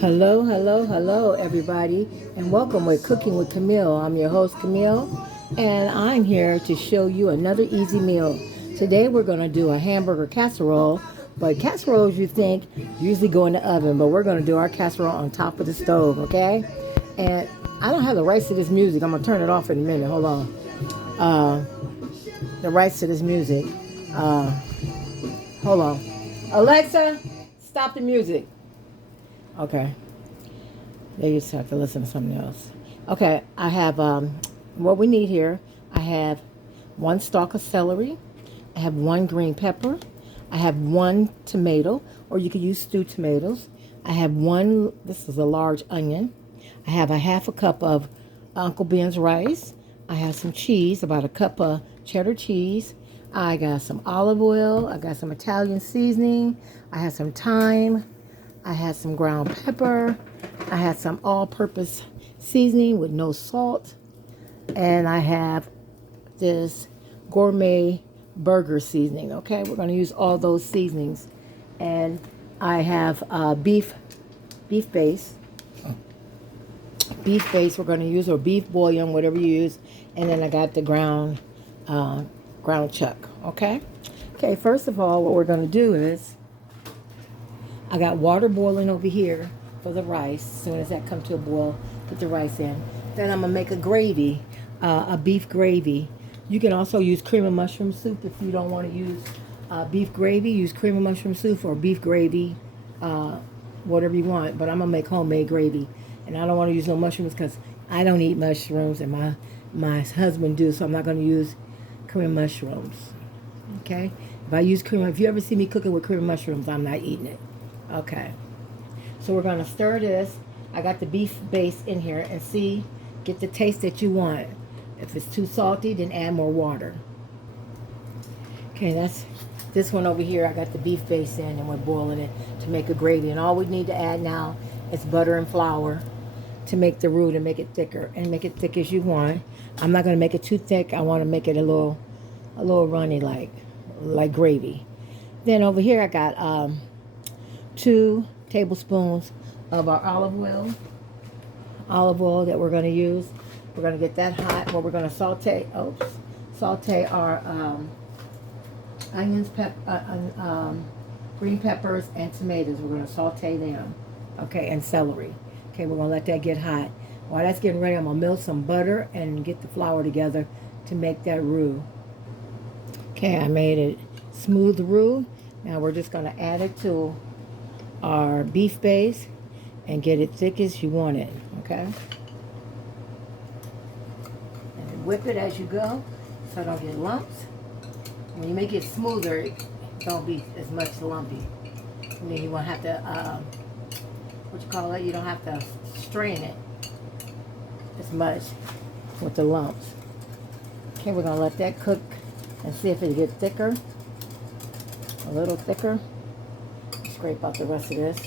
Hello, hello, hello, everybody, and welcome with Cooking with Camille. I'm your host, Camille, and I'm here to show you another easy meal. Today, we're going to do a hamburger casserole, but casseroles you think usually go in the oven, but we're going to do our casserole on top of the stove, okay? And I don't have the rights to this music. I'm going to turn it off in a minute. Hold on. Uh, the rights to this music. Uh, Hold on. Alexa, stop the music. Okay. They used to have to listen to something else. Okay, I have what we need here. I have one stalk of celery. I have one green pepper. I have one tomato, or you could use stewed tomatoes. I have one, this is a large onion. I have a half a cup of Uncle Ben's rice. I have some cheese, about a cup of cheddar cheese. I got some olive oil. I got some Italian seasoning. I have some thyme. I had some ground pepper. I had some all-purpose seasoning with no salt. And I have this gourmet burger seasoning. Okay, we're going to use all those seasonings. And I have beef base. Beef base we're going to use, or beef bouillon, whatever you use. And then I got the ground chuck. Okay, first of all, what we're going to do is I got water boiling over here for the rice. As soon as that comes to a boil, put the rice in. Then I'm going to make a gravy, a beef gravy. You can also use cream of mushroom soup if you don't want to use beef gravy. Use cream of mushroom soup or beef gravy, whatever you want. But I'm going to make homemade gravy. And I don't want to use no mushrooms because I don't eat mushrooms and my husband do, so I'm not going to use cream of mushrooms. Okay? If you ever see me cooking with cream of mushrooms, I'm not eating it. Okay, so we're going to stir this. I got the beef base in here, and see, get the taste that you want. If it's too salty, then add more water. Okay, that's this one over here. I got the beef base in, and we're boiling it to make a gravy. And all we need to add now is butter and flour to make the roux and make it thicker, and make it thick as you want. I'm not going to make it too thick. I want to make it a little runny, like gravy. Then over here I got 2 tablespoons of our olive oil that we're going to use. We're going to get that hot. Well, we're going to saute our onions, green peppers, and tomatoes. We're going to saute them. Okay, and celery. Okay, we're going to let that get hot. While that's getting ready, I'm going to melt some butter and get the flour together to make that roux. Okay, I made it smooth roux. Now we're just going to add it to our beef base and get it thick as you want it, okay? And whip it as you go so it don't get lumps. When you make it smoother, it don't be as much lumpy. And then you won't have to, you don't have to strain it as much with the lumps. Okay, we're gonna let that cook and see if it gets thicker, a little thicker. Scrape out the rest of this.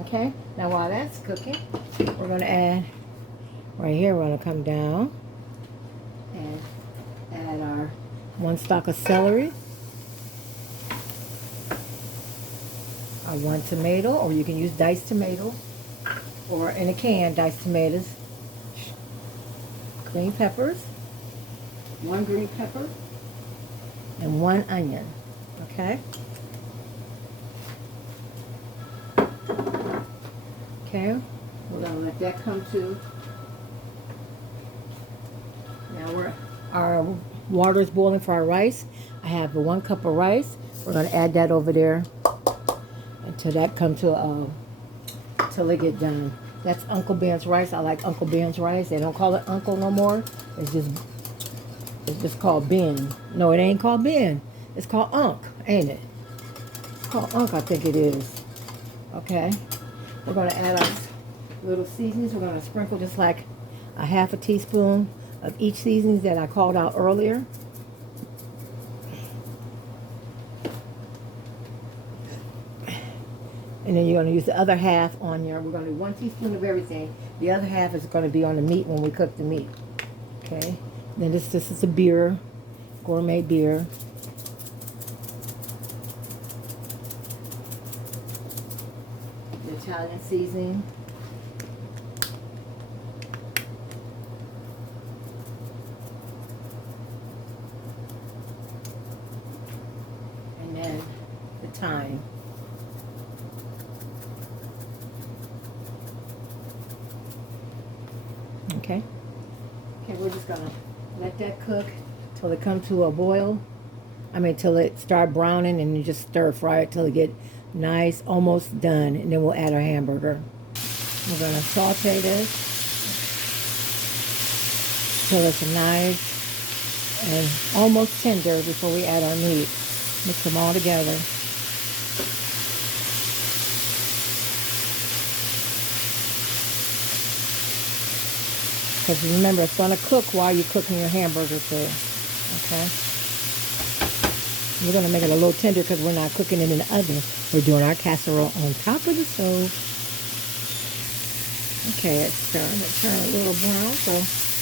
Okay, now while that's cooking, we're going to add, right here, we're going to come down and add our 1 stalk of celery, our 1 tomato, or you can use diced tomatoes, or in a can, diced tomatoes, green peppers, 1 green pepper, and 1 onion, okay? Okay, we're gonna let that come to. Now our water is boiling for our rice. I have 1 cup of rice. We're gonna add that over there until that comes to till it get done. That's Uncle Ben's rice. I like Uncle Ben's rice. They don't call it Uncle no more. It's just called Ben. No, it ain't called Ben. It's called Unc, ain't it? It's called Unc, I think it is. Okay. We're going to add our little seasonings. We're going to sprinkle just like a half a teaspoon of each seasoning that I called out earlier. And then you're going to use the other half on your, we're going to do 1 teaspoon of everything. The other half is going to be on the meat when we cook the meat. Okay. Then this is a beer, gourmet beer. The Italian seasoning. And then the thyme. Okay. Okay, we're just gonna let that cook till it comes to a boil. Till it start browning, and you just stir fry it till it get nice, almost done, and then we'll add our hamburger. We're gonna saute this till it's nice and almost tender before we add our meat. Mix them all together. Because remember, it's going to cook while you're cooking your hamburger too. Okay? We're going to make it a little tender because we're not cooking it in the oven. We're doing our casserole on top of the stove. Okay, it's starting to turn a little brown, so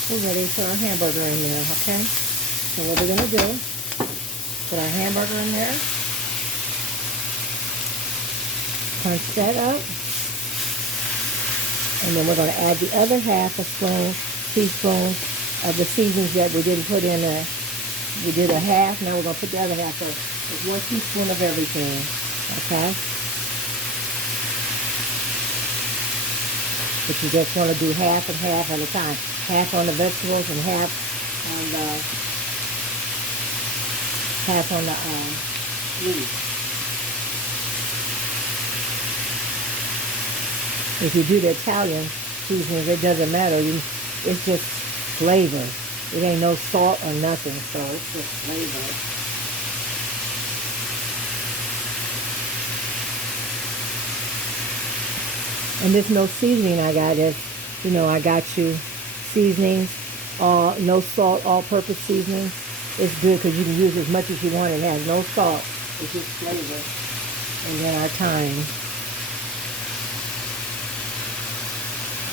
we're ready to put our hamburger in there, okay? So what we're going to do, put our hamburger in there. Punch that up. And then we're going to add the other half a teaspoon of the seasonings that we didn't put in there. We did a half, now we're going to put the other half. So it's 1 teaspoon of everything, okay? But you just want to do half and half at a time. Half on the vegetables and half on the meat. If you do the Italian seasonings, it doesn't matter. It's just flavor. It ain't no salt or nothing, so it's just flavor. And there's no seasoning I got. I got you seasonings, no salt, all-purpose seasoning. It's good because you can use as much as you want. It has no salt. It's just flavor. And then our thyme.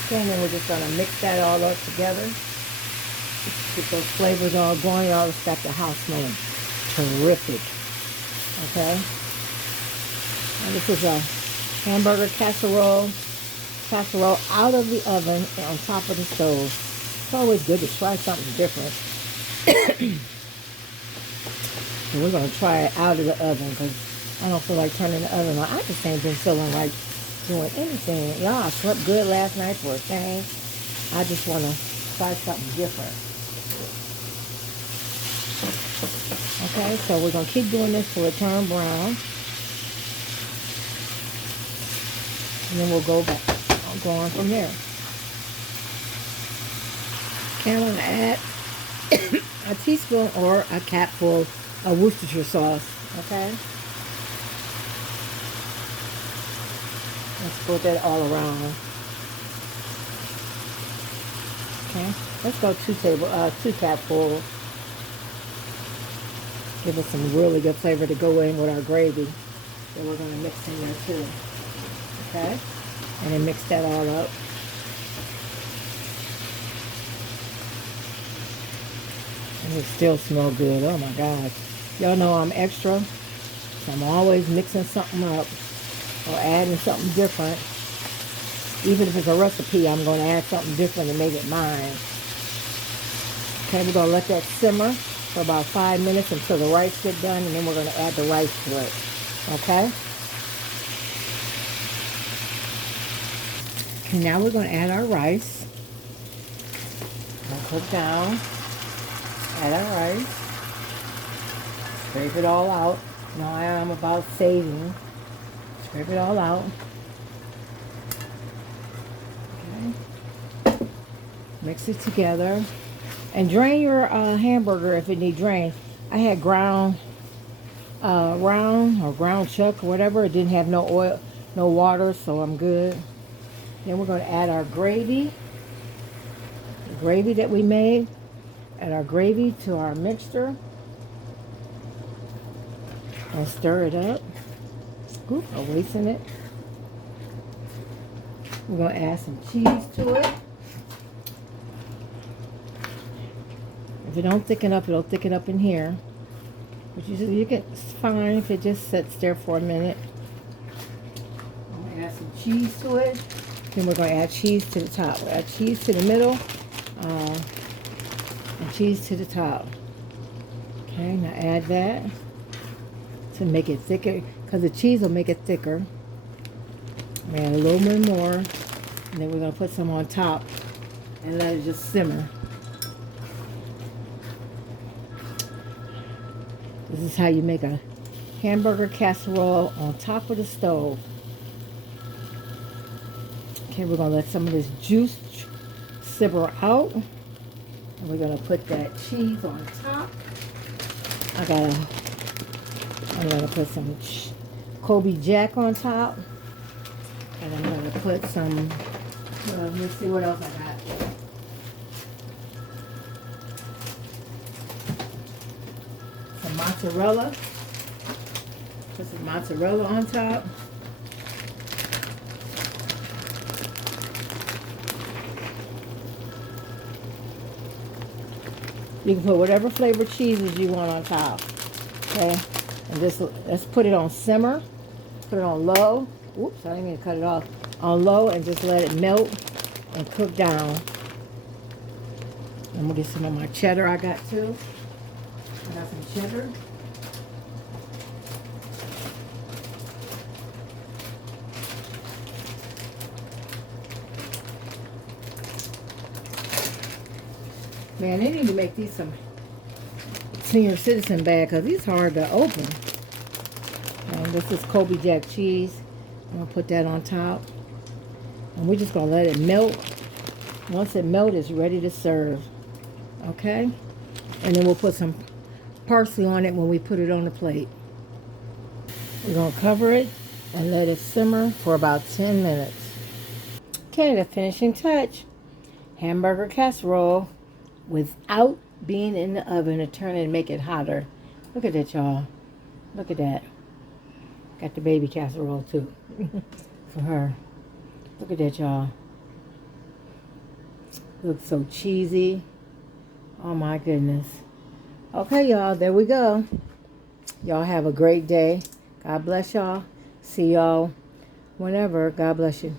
Okay, and then we're just going to mix that all up together. Get those flavors all going. All this got the house smelling terrific. Okay? Now this is a hamburger casserole out of the oven and on top of the stove. It's always good to try something different. And we're going to try it out of the oven because I don't feel like turning the oven on. I just ain't been feeling like doing anything. Y'all, I slept good last night for a change. I just want to try something different. Okay, so we're going to keep doing this till it turns brown. And then we'll go back. I'll go on from there. Okay, I'm going to add a teaspoon or a capful of Worcestershire sauce. Okay? Let's put that all around. Okay, let's go 2 capfuls. Give us some really good flavor to go in with our gravy that we're going to mix in there too. Okay, and then mix that all up. And it still smells good. Oh my gosh. Y'all know I'm extra. So I'm always mixing something up or adding something different. Even if it's a recipe, I'm going to add something different and make it mine. Okay, we're going to let that simmer for about 5 minutes until the rice gets done, and then we're going to add the rice to it. Okay? Okay, now we're going to add our rice. Cook down. Add our rice. Scrape it all out. Now I am about saving. Scrape it all out. Okay. Mix it together. And drain your hamburger if it needs drained. I had ground round or ground chuck or whatever. It didn't have no oil, no water, so I'm good. Then we're going to add our gravy. The gravy that we made. Add our gravy to our mixture. And stir it up. Oop, I'm wasting it. We're going to add some cheese to it. If it don't thicken up, it'll thicken up in here. But you can, it's fine if it just sits there for a minute. I'm going to add some cheese to it. Then we're going to add cheese to the top. We'll add cheese to the middle and cheese to the top. Okay, now add that to make it thicker, because the cheese will make it thicker. We add a little bit more, and then we're going to put some on top and let it just simmer. This is how you make a hamburger casserole on top of the stove. Okay, we're going to let some of this juice simmer out. And we're going to put that cheese on top. I'm going to put some Kobe Jack on top. And I'm going to put some, let's see what else I got. Some mozzarella. Put some mozzarella on top. You can put whatever flavor cheeses you want on top. Okay? And just let's put it on simmer. Put it on low. Oops, I didn't mean to cut it off. On low, and just let it melt and cook down. I'm gonna get some of my cheddar I got too. I got some cheddar. Man, they need to make these some senior citizen bag, because these are hard to open. And this is Kobe Jack cheese. I'm going to put that on top. And we're just going to let it melt. Once it melts, it's ready to serve. Okay? And then we'll put some parsley on it when we put it on the plate. We're going to cover it and let it simmer for about 10 minutes. Okay, the finishing touch. Hamburger casserole without being in the oven to turn it and make it hotter. Look at that, y'all. Look at that. Got the baby casserole too for her. Look at that, y'all. Looks so cheesy. Oh my goodness. Okay, y'all, there we go. Y'all have a great day. God bless y'all. See y'all whenever. God bless you.